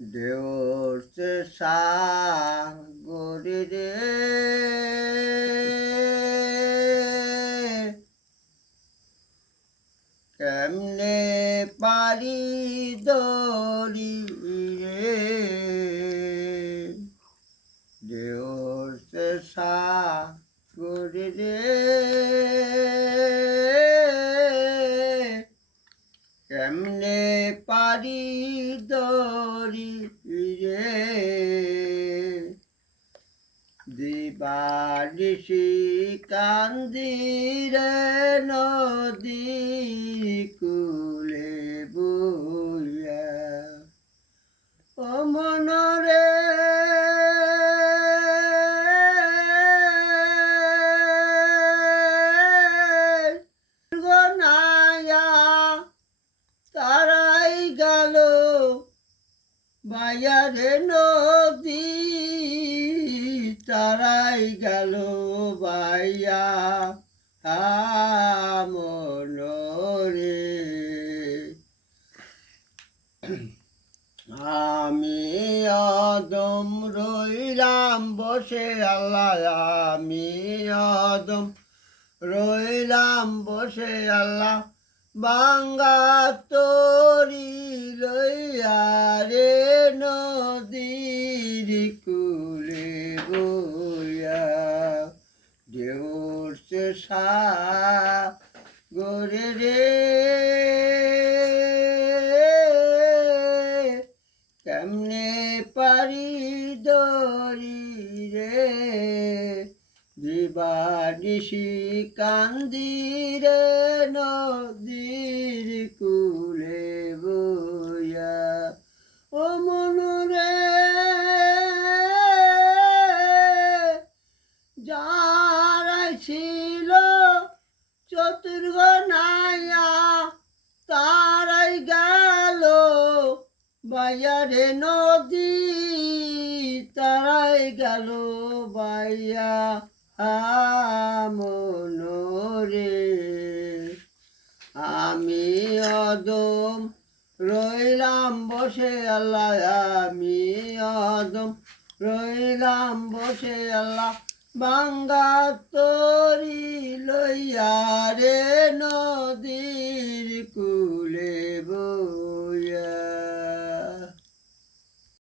ঢেউছে সাগরে রে কেমনে পারি দড়ি রে ঢেউছে সাগরে রে কেমনে পারি দড়ি রে দিবানিশি কান্দি রে নদীর কূলে বইয়া ও মনরে গনায়া তারাই গেল বাইয়ারে নদী তারাই গেল বাইয়া মনরে আমি অদম রইলাম বসে আল্লাহ আমি অদম রইলাম বসে আল্লাহ বাঙ্গা তরি লইয়া রে নদীর কূলে বইয়া ঢেউছে সাগরে রে কেমনে পারি দড়ি রে দিবানিশি কান্দি রে নদীর কূলে বইয়া ও মনরে যারাই ছিল চতুর্গনায়া তারাই গেল বাইয়ারে নদী তারাই গেল বাইয়া মনরে আমি অদম রইলাম বসে আল্লাহ আমি অদম রইলাম বসে আল্লাহ বাঙ্গা তরি লইয়া রে নদীর কূলে বইয়া।